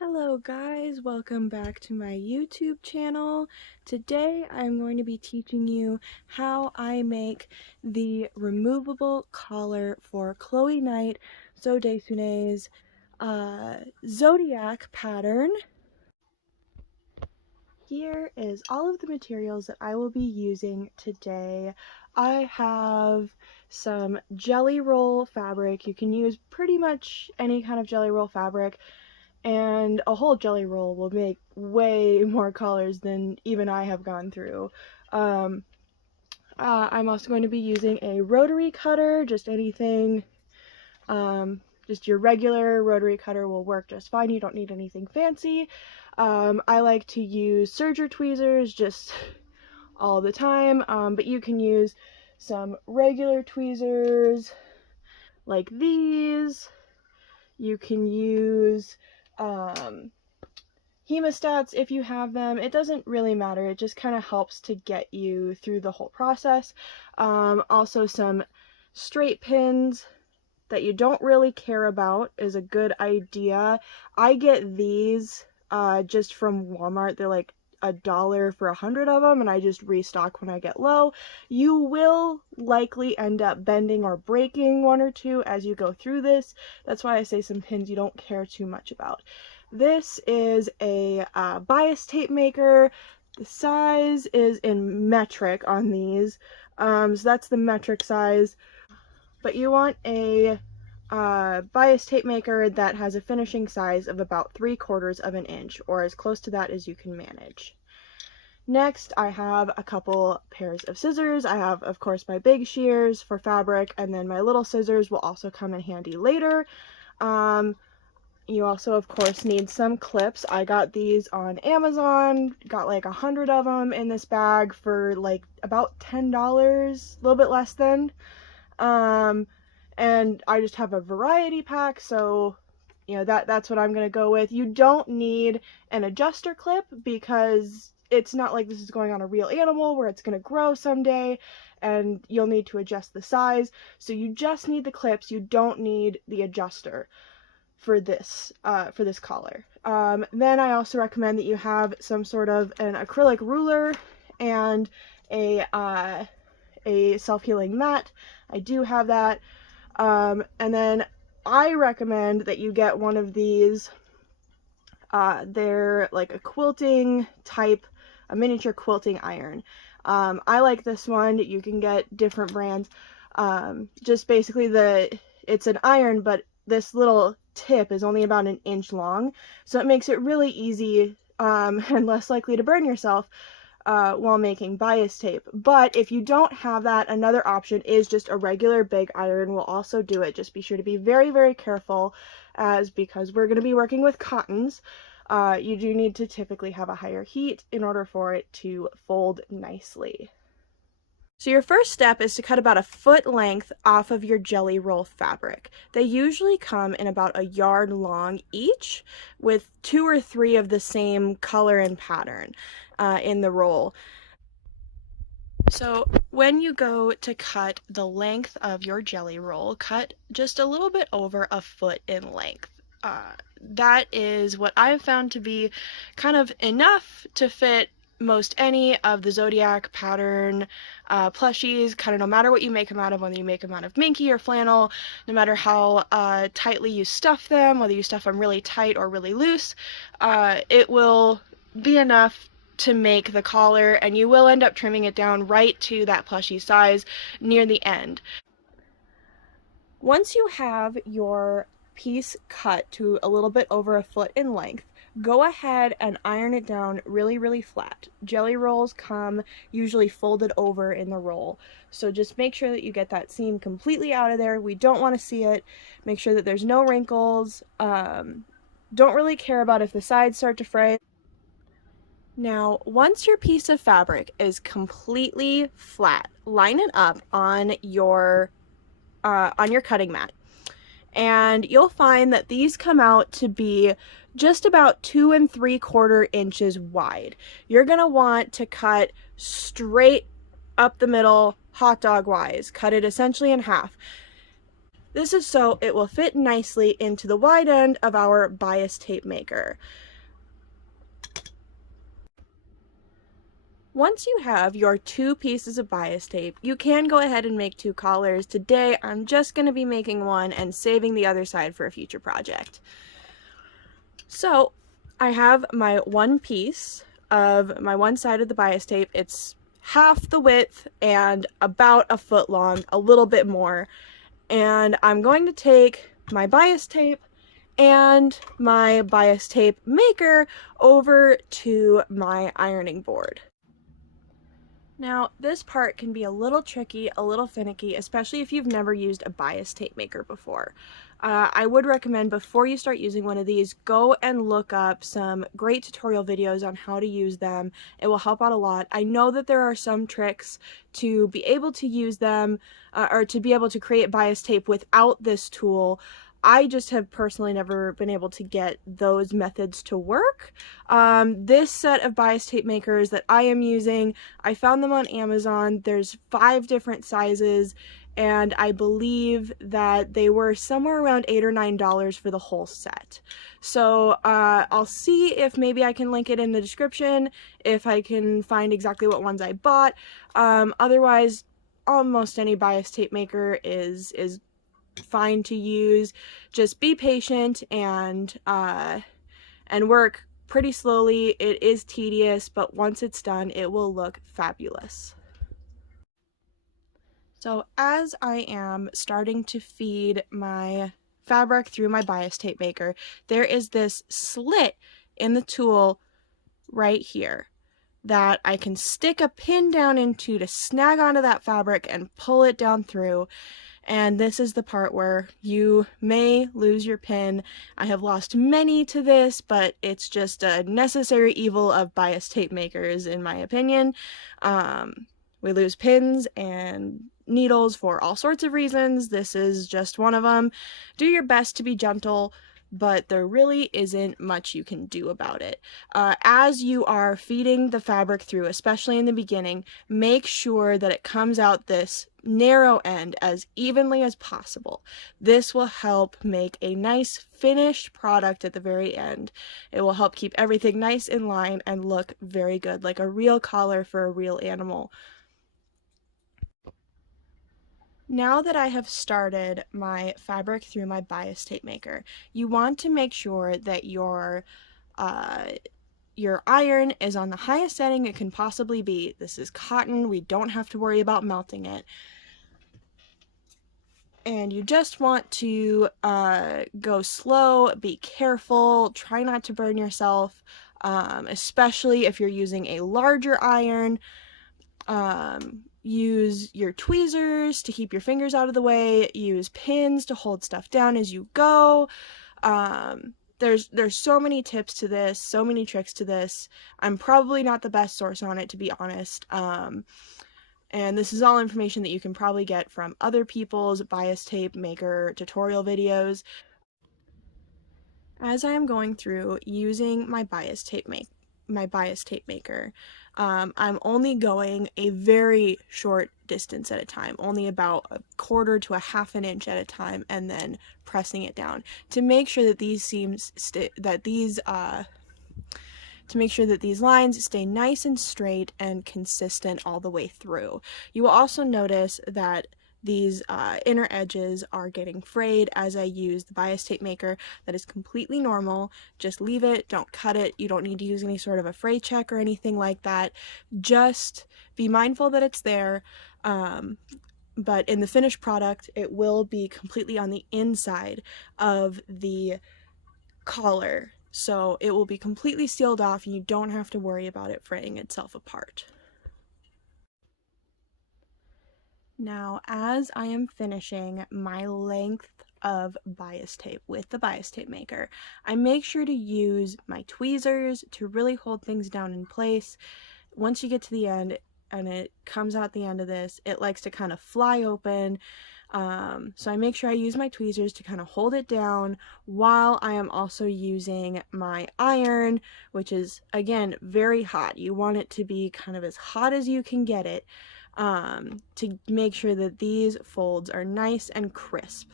Hello guys, welcome back to my YouTube channel. Today I'm going to be teaching you how I make the removable collar for Chloe Knight Sew Desu Ne's Zodiac pattern. Here is all of the materials that I will be using today. I have some jelly roll fabric. You can use pretty much any kind of jelly roll fabric, and a whole jelly roll will make way more colors than even I have gone through. I'm also going to be using a rotary cutter, just anything, just your regular rotary cutter will work just fine. You don't need anything fancy. I like to use serger tweezers just all the time, but you can use some regular tweezers like these. You can use hemostats if you have them. It doesn't really matter. It just kind of helps to get you through the whole process. Also, some straight pins that you don't really care about is a good idea. I get these just from Walmart. They're like $1 for 100 of them, and I just restock when I get low. You will likely end up bending or breaking one or two as you go through this. That's why I say some pins you don't care too much about. This is a bias tape maker. The size is in metric on these, so that's the metric size. But you want a bias tape maker that has a finishing size of about 3/4 of an inch, or as close to that as you can manage. Next, I have a couple pairs of scissors. I have, of course, my big shears for fabric, and then my little scissors will also come in handy later. You also, of course, need some clips. I got these on Amazon, got like 100 of them in this bag for like about $10, a little bit less than. And I just have a variety pack, so that's what I'm gonna go with. You don't need an adjuster clip because it's not like this is going on a real animal where it's gonna grow someday and you'll need to adjust the size. So you just need the clips. You don't need the adjuster for this collar. Then I also recommend that you have some sort of an acrylic ruler and a self-healing mat. I do have that. And then I recommend that you get one of these. They're like a quilting type, a miniature quilting iron. I like this one. You can get different brands. Just basically it's an iron, but this little tip is only about 1 inch long, so it makes it really easy and less likely to burn yourself while making bias tape. But if you don't have that, another option is just a regular big iron will also do it. Just be sure to be very, very careful, because we're going to be working with cottons. You do need to typically have a higher heat in order for it to fold nicely. So your first step is to cut about 1 foot length off of your jelly roll fabric. They usually come in about 1 yard long each, with 2 or 3 of the same color and pattern in the roll. So when you go to cut the length of your jelly roll, cut just a little bit over 1 foot in length. That is what I've found to be kind of enough to fit most any of the Zodiac pattern plushies, kind of no matter what you make them out of, whether you make them out of minky or flannel, no matter how tightly you stuff them, whether you stuff them really tight or really loose, it will be enough to make the collar, and you will end up trimming it down right to that plushie size near the end. Once you have your piece cut to a little bit over 1 foot in length, go ahead and iron it down really, really flat. Jelly rolls come usually folded over in the roll, so just make sure that you get that seam completely out of there. We don't want to see it. Make sure that there's no wrinkles. Don't really care about if the sides start to fray. Now, once your piece of fabric is completely flat, line it up on your cutting mat, and you'll find that these come out to be just about 2 3/4 inches wide. You're gonna want to cut straight up the middle, hot dog wise. Cut it essentially in half. This is so it will fit nicely into the wide end of our bias tape maker. Once you have your 2 pieces of bias tape, you can go ahead and make 2 collars. Today I'm just going to be making one and saving the other side for a future project. So I have my one piece of my one side of the bias tape. It's half the width and about a foot long, a little bit more. And I'm going to take my bias tape and my bias tape maker over to my ironing board. Now, this part can be a little tricky, a little finicky, especially if you've never used a bias tape maker before. I would recommend before you start using one of these, go and look up some great tutorial videos on how to use them. It will help out a lot. I know that there are some tricks to be able to use them or to be able to create bias tape without this tool. I just have personally never been able to get those methods to work. This set of bias tape makers that I am using, I found them on Amazon. There's 5 different sizes, and I believe that they were somewhere around $8 or $9 for the whole set. So I'll see if maybe I can link it in the description, if I can find exactly what ones I bought. Otherwise, almost any bias tape maker is fine to use. Just be patient and work pretty slowly. It is tedious, but once it's done, it will look fabulous. So as I am starting to feed my fabric through my bias tape maker, there is this slit in the tool right here that I can stick a pin down into to snag onto that fabric and pull it down through. And this is the part where you may lose your pin. I have lost many to this, but it's just a necessary evil of bias tape makers, in my opinion. We lose pins and needles for all sorts of reasons. This is just one of them. Do your best to be gentle, but there really isn't much you can do about it. As you are feeding the fabric through, especially in the beginning, make sure that it comes out this narrow end as evenly as possible. This will help make a nice finished product at the very end. It will help keep everything nice in line and look very good, like a real collar for a real animal. Now that I have started my fabric through my bias tape maker, you want to make sure that your iron is on the highest setting it can possibly be. This is cotton, we don't have to worry about melting it. And you just want to go slow, be careful, try not to burn yourself, especially if you're using a larger iron. Use your tweezers to keep your fingers out of the way, use pins to hold stuff down as you go. There's so many tips to this, so many tricks to this. I'm probably not the best source on it, to be honest. And this is all information that you can probably get from other people's bias tape maker tutorial videos. As I am going through using my bias tape maker, I'm only going a very short distance at a time, only about a quarter to a half an inch at a time, and then pressing it down to make sure that these lines stay nice and straight and consistent all the way through. You will also notice that these inner edges are getting frayed as I use the bias tape maker. That is completely normal. Just leave it, don't cut it. You don't need to use any sort of a fray check or anything like that. Just be mindful that it's there. But in the finished product, it will be completely on the inside of the collar. So it will be completely sealed off and you don't have to worry about it fraying itself apart. Now, as I am finishing my length of bias tape with the bias tape maker, I make sure to use my tweezers to really hold things down in place. Once you get to the end and it comes out the end of this, it likes to kind of fly open. So I make sure I use my tweezers to kind of hold it down while I am also using my iron, which is, again, very hot. You want it to be kind of as hot as you can get it, to make sure that these folds are nice and crisp.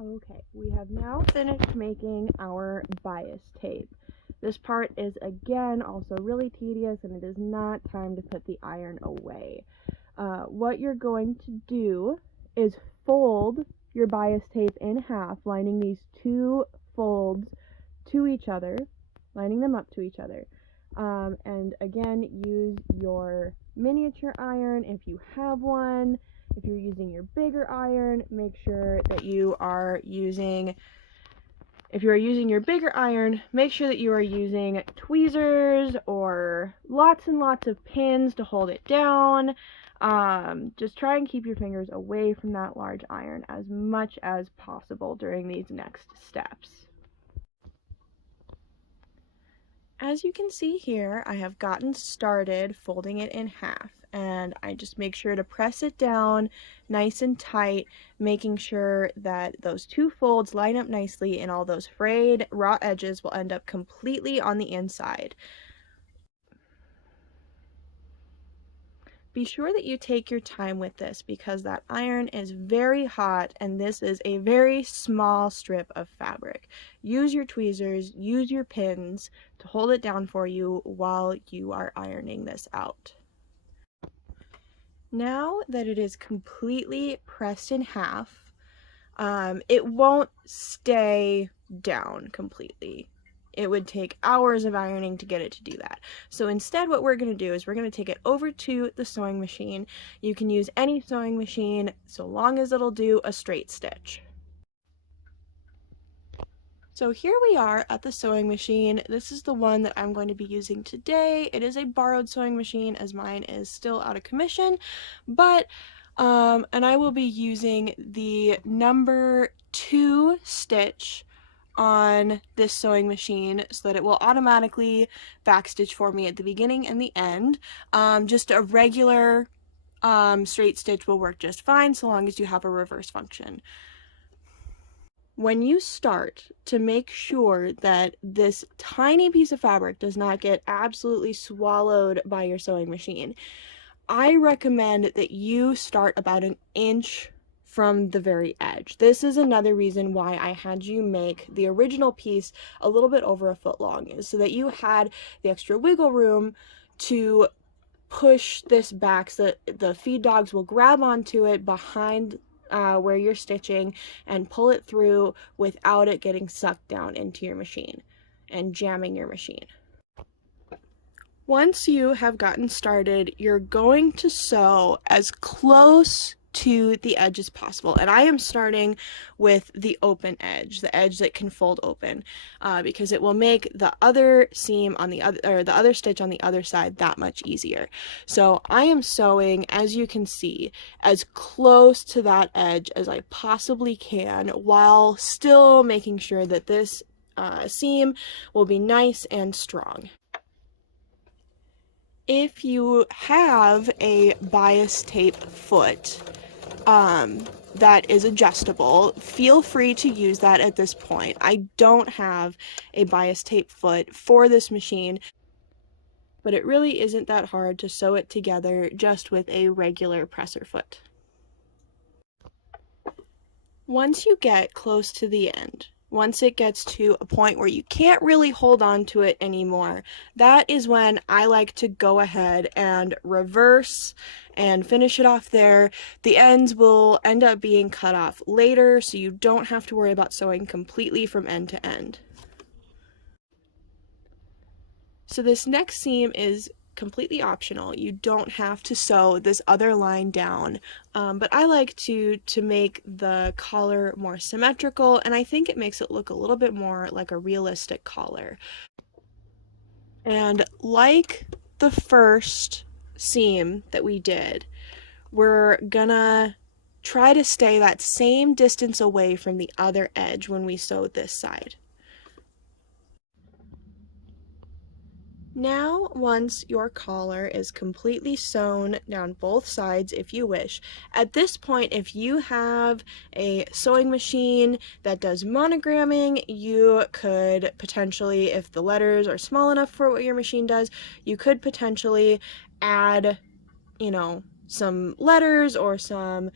Okay, we have now finished making our bias tape. This part is again also really tedious, and it is not time to put the iron away. What you're going to do is fold your bias tape in half, lining these two folds to each other, lining them up to each other. And again, use your miniature iron if you have one. If you're using your bigger iron, make sure that you are using, if you are using your bigger iron, make sure that you are using tweezers or lots and lots of pins to hold it down. Just try and keep your fingers away from that large iron as much as possible during these next steps. As you can see here, I have gotten started folding it in half, and I just make sure to press it down nice and tight, making sure that those two folds line up nicely and all those frayed raw edges will end up completely on the inside. Be sure that you take your time with this because that iron is very hot and this is a very small strip of fabric. Use your tweezers, use your pins to hold it down for you while you are ironing this out. Now that it is completely pressed in half, it won't stay down completely. It would take hours of ironing to get it to do that. So instead what we're going to do is we're going to take it over to the sewing machine. You can use any sewing machine so long as it'll do a straight stitch. So here we are at the sewing machine. This is the one that I'm going to be using today. It is a borrowed sewing machine as mine is still out of commission, but and I will be using the number 2 stitch on this sewing machine so that it will automatically backstitch for me at the beginning and the end. Just a regular straight stitch will work just fine so long as you have a reverse function. When you start, to make sure that this tiny piece of fabric does not get absolutely swallowed by your sewing machine, I recommend that you start about an inch from the very edge. This is another reason why I had you make the original piece a little bit over a foot long, is so that you had the extra wiggle room to push this back so that the feed dogs will grab onto it behind where you're stitching and pull it through without it getting sucked down into your machine and jamming your machine. Once you have gotten started, you're going to sew as close to the edge as possible, and I am starting with the open edge, the edge that can fold open, because it will make the other seam on the other, or the other stitch on the other side, that much easier. So I am sewing, as you can see, as close to that edge as I possibly can, while still making sure that this seam will be nice and strong. If you have a bias tape foot that is adjustable, feel free to use that at this point. I don't have a bias tape foot for this machine, but it really isn't that hard to sew it together just with a regular presser foot. Once you get close to the end, once it gets to a point where you can't really hold on to it anymore, that is when I like to go ahead and reverse and finish it off there. The ends will end up being cut off later, so you don't have to worry about sewing completely from end to end. So this next seam is completely optional. You don't have to sew this other line down, but I like to make the collar more symmetrical, and I think it makes it look a little bit more like a realistic collar. And like the first seam that we did, we're gonna try to stay that same distance away from the other edge when we sew this side. Now, once your collar is completely sewn down both sides, if you wish, at this point, if you have a sewing machine that does monogramming, you could potentially, if the letters are small enough for what your machine does, you could potentially add, some letters or some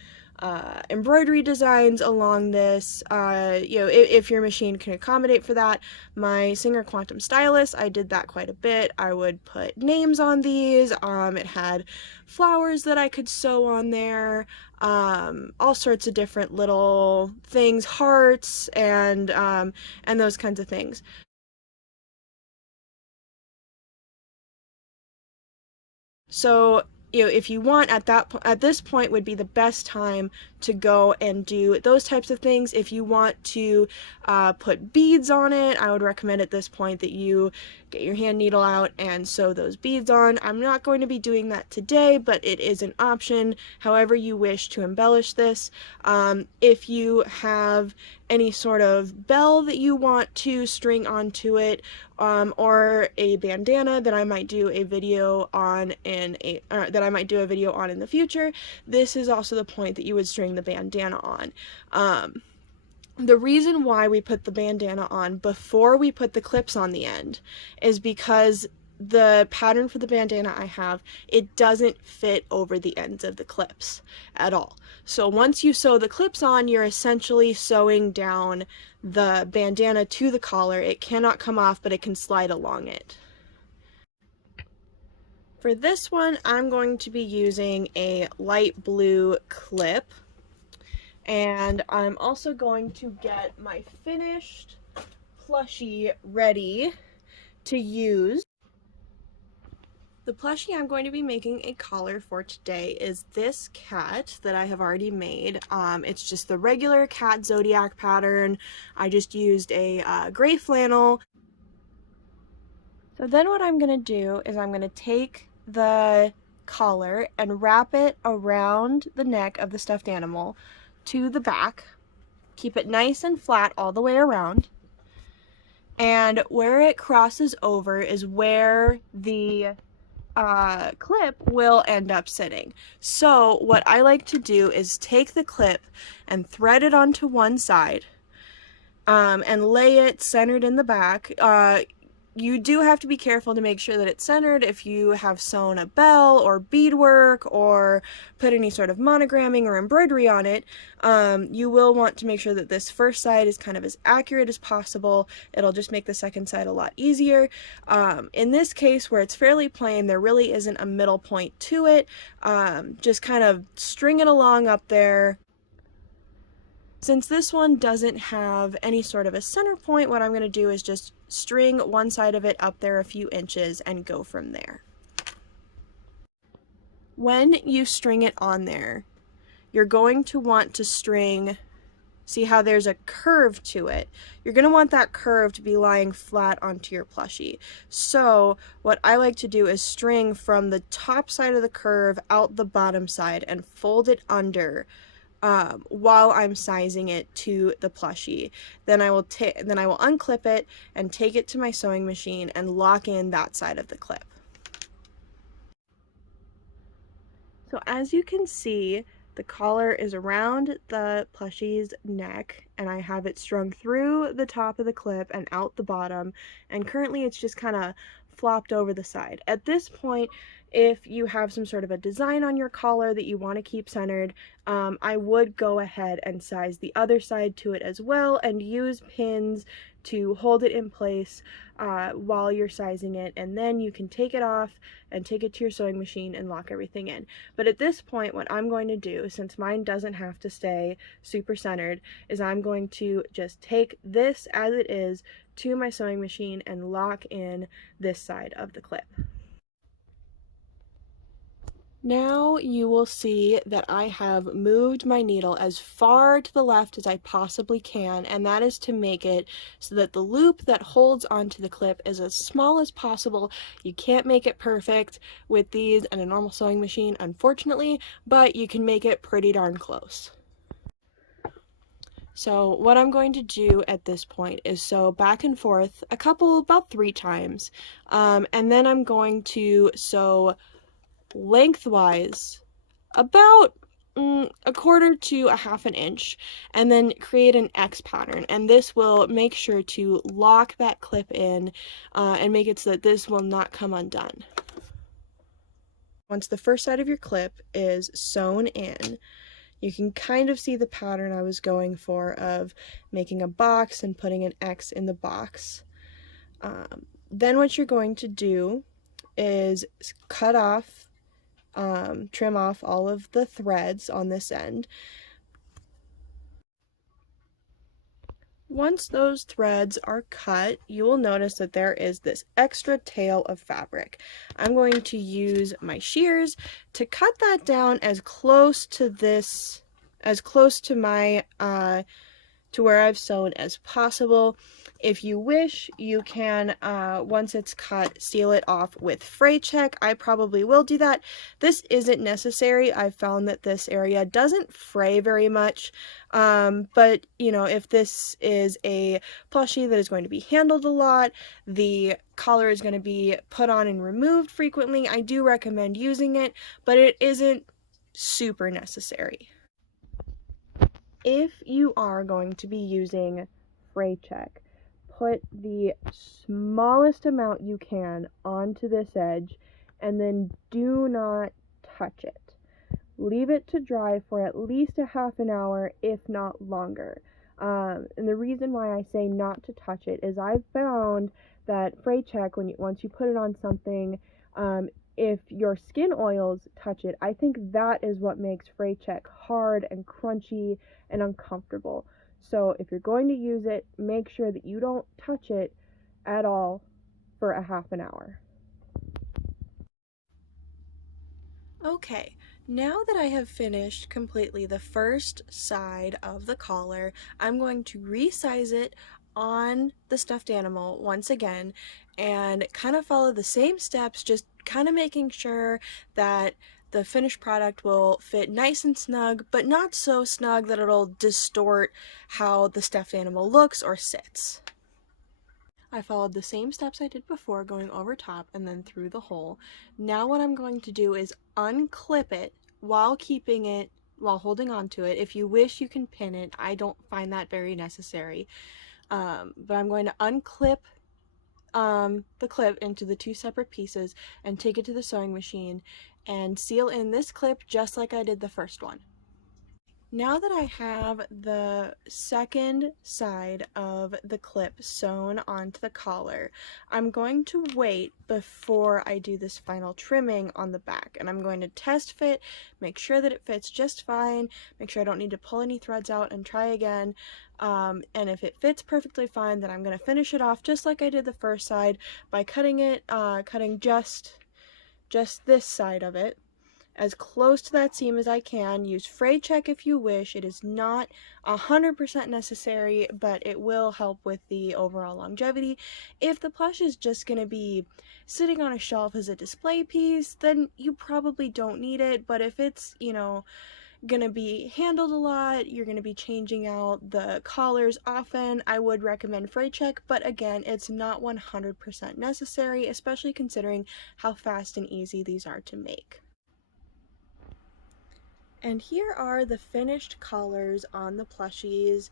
embroidery designs along this, you know, if your machine can accommodate for that. My Singer Quantum Stylus, I did that quite a bit. I would put names on these. It had flowers that I could sew on there, all sorts of different little things, hearts, and those kinds of things. So, you know, if you want, at this point would be the best time to go and do those types of things. If you want to put beads on it, I would recommend at this point that you get your hand needle out and sew those beads on. I'm not going to be doing that today, but it is an option however you wish to embellish this. If you have any sort of bell that you want to string onto it, or a bandana that I might do a video on in the future, this is also the point that you would string the bandana on. The reason why we put the bandana on before we put the clips on the end is because the pattern for the bandana I have, it doesn't fit over the ends of the clips at all. So once you sew the clips on, you're essentially sewing down the bandana to the collar. It cannot come off, but it can slide along it. For this one, I'm going to be using a light blue clip, and I'm also going to get my finished plushie ready to use. The plushie I'm going to be making a collar for today is this cat that I have already made. It's just the regular cat Zodiac pattern. I just used a gray flannel. So then what I'm going to do is I'm going to take the collar and wrap it around the neck of the stuffed animal to the back. Keep it nice and flat all the way around. And where it crosses over is where the clip will end up sitting. So what I like to do is take the clip and thread it onto one side, and lay it centered in the back. You do have to be careful to make sure that it's centered. If you have sewn a bell or beadwork or put any sort of monogramming or embroidery on it, you will want to make sure that this first side is kind of as accurate as possible. It'll just make the second side a lot easier. In this case, where it's fairly plain, there really isn't a middle point to it. Just kind of string it along up there. Since this one doesn't have any sort of a center point, what I'm going to do is just string one side of it up there a few inches and go from there. When you string it on there, you're going to want to string, see how there's a curve to it? You're going to want that curve to be lying flat onto your plushie. So what I like to do is string from the top side of the curve out the bottom side and fold it under while I'm sizing it to the plushie. Then I will unclip it and take it to my sewing machine and lock in that side of the clip. So as you can see, the collar is around the plushie's neck, and I have it strung through the top of the clip and out the bottom, and currently it's just kind of flopped over the side. At this point, if you have some sort of a design on your collar that you want to keep centered, I would go ahead and size the other side to it as well and use pins to hold it in place while you're sizing it, and then you can take it off and take it to your sewing machine and lock everything in. But at this point, what I'm going to do, since mine doesn't have to stay super centered, is I'm going to just take this as it is to my sewing machine and lock in this side of the clip. Now you will see that I have moved my needle as far to the left as I possibly can, and that is to make it so that the loop that holds onto the clip is as small as possible. You can't make it perfect with these and a normal sewing machine, unfortunately, but you can make it pretty darn close. So what I'm going to do at this point is sew back and forth about 3 times, and then I'm going to sew lengthwise about 1/4 to 1/2 inch, and then create an X pattern, and this will make sure to lock that clip in and make it so that this will not come undone. Once the first side of your clip is sewn in, You can kind of see the pattern I was going for of making a box and putting an X in the box. Then what you're going to do is cut off, trim off all of the threads on this end. Once those threads are cut, you will notice that there is this extra tail of fabric. I'm going to use my shears to cut that down as close to this, as close to my, to where I've sewn as possible. If you wish, you can, once it's cut, seal it off with fray check. I probably will do that. This isn't necessary. I've found that this area doesn't fray very much, but you know, if this is a plushie that is going to be handled a lot, the collar is going to be put on and removed frequently, I do recommend using it, but it isn't super necessary. If you are going to be using fray check, put the smallest amount you can onto this edge and then do not touch it. Leave it to dry for at least a half an hour, if not longer. And the reason why I say not to touch it is I've found that fray check, once you put it on something, if your skin oils touch it, I think that is what makes fray check hard and crunchy and uncomfortable. So if you're going to use it, make sure that you don't touch it at all for a half an hour. Okay, now that I have finished completely the first side of the collar, I'm going to resize it on the stuffed animal once again and kind of follow the same steps, just kind of making sure that the finished product will fit nice and snug, but not so snug that it'll distort how the stuffed animal looks or sits. I followed the same steps I did before, going over top and then through the hole. Now what I'm going to do is unclip it while holding on to it. If you wish, you can pin it. I don't find that very necessary. But I'm going to unclip the clip into the two separate pieces and take it to the sewing machine and seal in this clip just like I did the first one. Now that I have the second side of the clip sewn onto the collar, I'm going to wait before I do this final trimming on the back, and I'm going to test fit, make sure that it fits just fine, make sure I don't need to pull any threads out and try again, and if it fits perfectly fine, then I'm going to finish it off just like I did the first side by cutting just this side of it as close to that seam as I can. Use fray check if you wish. It is not 100% necessary, but it will help with the overall longevity. If the plush is just going to be sitting on a shelf as a display piece, then you probably don't need it, but if it's, you know, gonna be handled a lot, you're gonna be changing out the collars often, I would recommend fray check, but again, it's not 100% necessary, especially considering how fast and easy these are to make. And here are the finished collars on the plushies.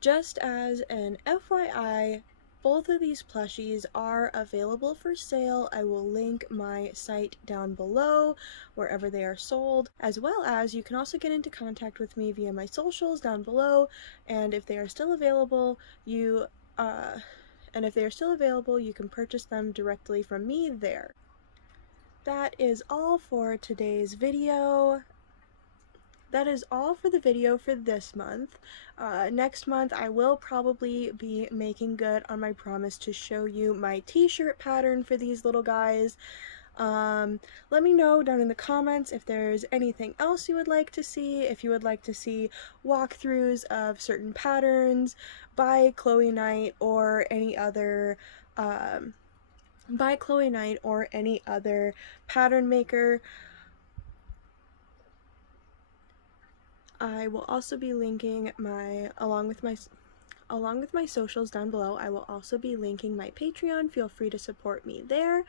Just as an FYI, both of these plushies are available for sale. I will link my site down below wherever they are sold, as well as you can also get into contact with me via my socials down below, and if they are still available, you can purchase them directly from me there. That is all for today's video. That is all for the video for this month. Next month I will probably be making good on my promise to show you my t-shirt pattern for these little guys. Let me know down in the comments if there's anything else you would like to see, if you would like to see walkthroughs of certain patterns by Chloe Knight or any other pattern maker. I will also be linking along with my socials down below, I will also be linking my Patreon. Feel free to support me there.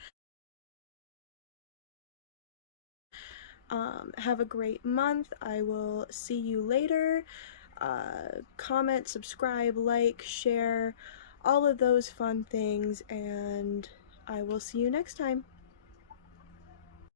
Have a great month. I will see you later. Comment, subscribe, like, share, all of those fun things, and I will see you next time.